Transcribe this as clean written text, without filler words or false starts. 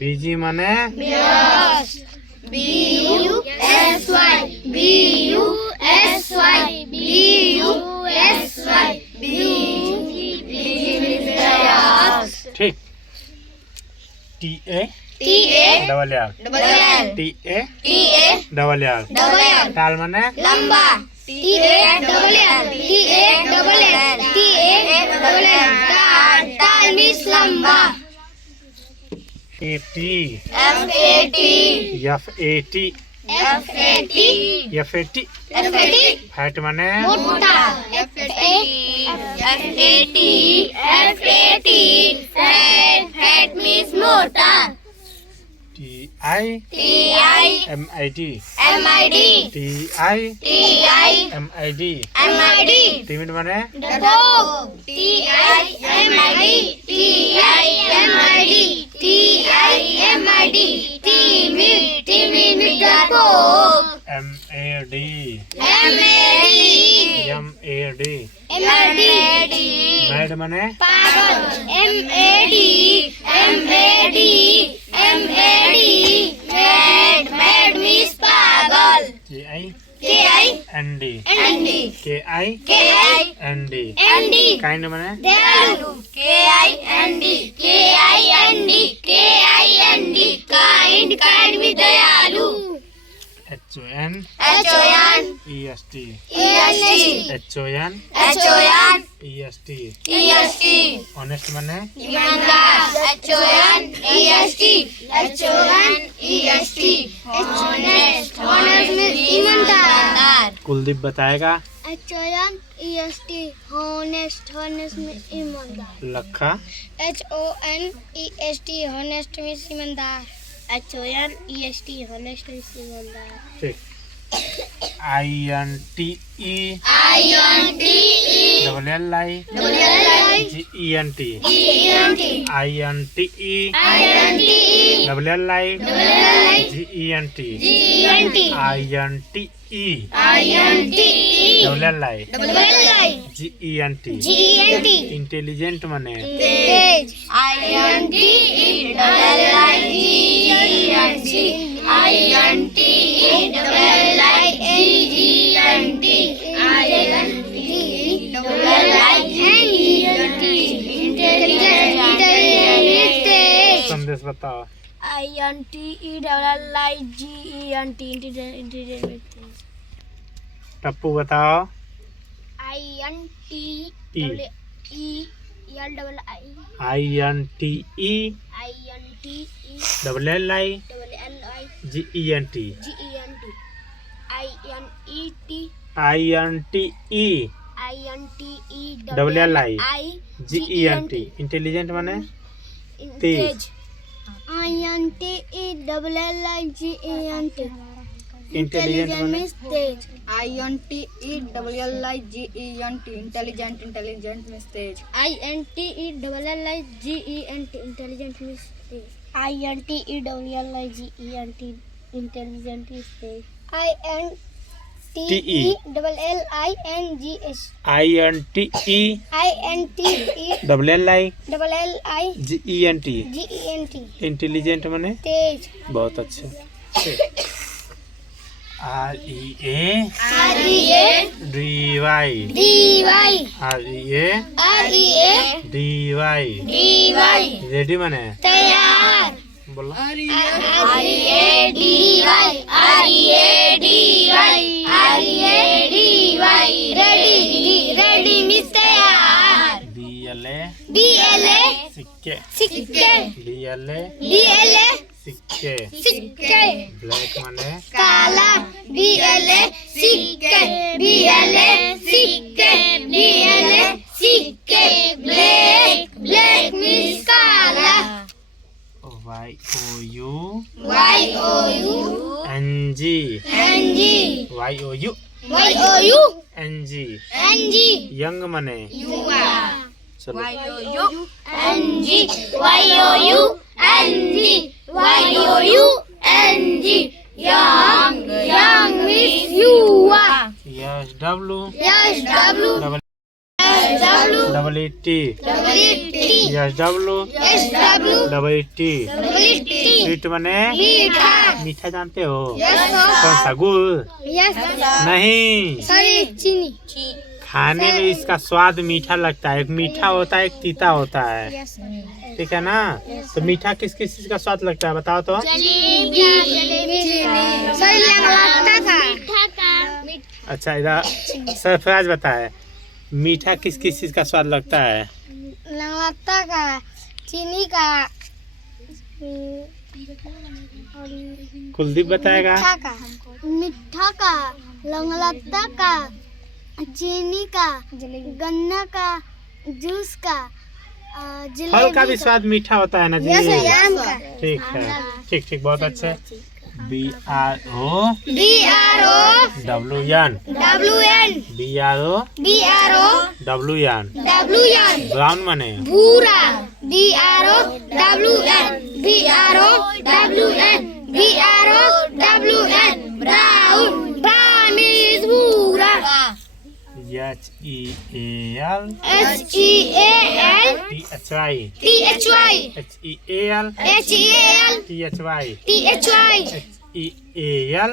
बीजी माने ठीक। TA double R TA double R टाल माने लंबा टाल मीन्स लंबा FAT फैट माने मोटा फैट मीन्स मोटा TIMID टिमिड माने MAD मैड माने पागल मैड मीन्स पागल KIND काइंड माने दयालु KIND काइंड में दयालु HON EST ऑनेस्ट माने ईमानदार honest means ईमानदार कुलदीप बताएगा honest means ईमानदार लखा HONEST honest means ईमानदार HONEST honest means ईमानदार ठीक। INTE double LI GENT INTE double LI GENT INTE double LI GENT intelligent माने तेज संदेश बताओ INTELLIGENT टप्पू बताओ INTELLI double LI GENT double LI GENT intelligent माने तेज इंटेलिजेंट माने तेज INTELLIGENT intelligent means Tej INTELLIGENT intelligent means Tej INTELLIGENT intelligent is Tej INTE double LI GENT intelligent माने तेज बहुत अच्छे। REA DY ready माने तैयार बोलो रेडी मीन्स तैयार BLA सिक्के BLA सिक्के ब्लैक माने काला BLA सिक्के ब्लैक मीन्स काला YOU NG NG यंग माने चलो young means युवा W yes W double W double E T T yes W yes W double E T T sweet मने मीठा मीठा जानते हो यस कौन सा गुड़ यस नहीं सॉरी चीनी खाने में इसका स्वाद मीठा लगता है। एक मीठा होता है एक तीता होता है यस ठीक है ना। तो मीठा किस किस चीज का स्वाद लगता है बताओ तो। जलेबी सॉरी लगता था मीठा का अच्छा इधर सरफराज बताए मीठा किस किस चीज का स्वाद लगता है। लगता का चीनी का कुलदीप बताएगा। मीठा का लंगलता का चीनी का गन्ना का जूस का फल का भी स्वाद मीठा होता है ना जी। आम का ठीक है ठीक ठीक बहुत अच्छे। BRO WN WN ब्राउन मने भूरा ब्राउन ब्राउन इज भूरा HEAL THY HEAL THY HEAL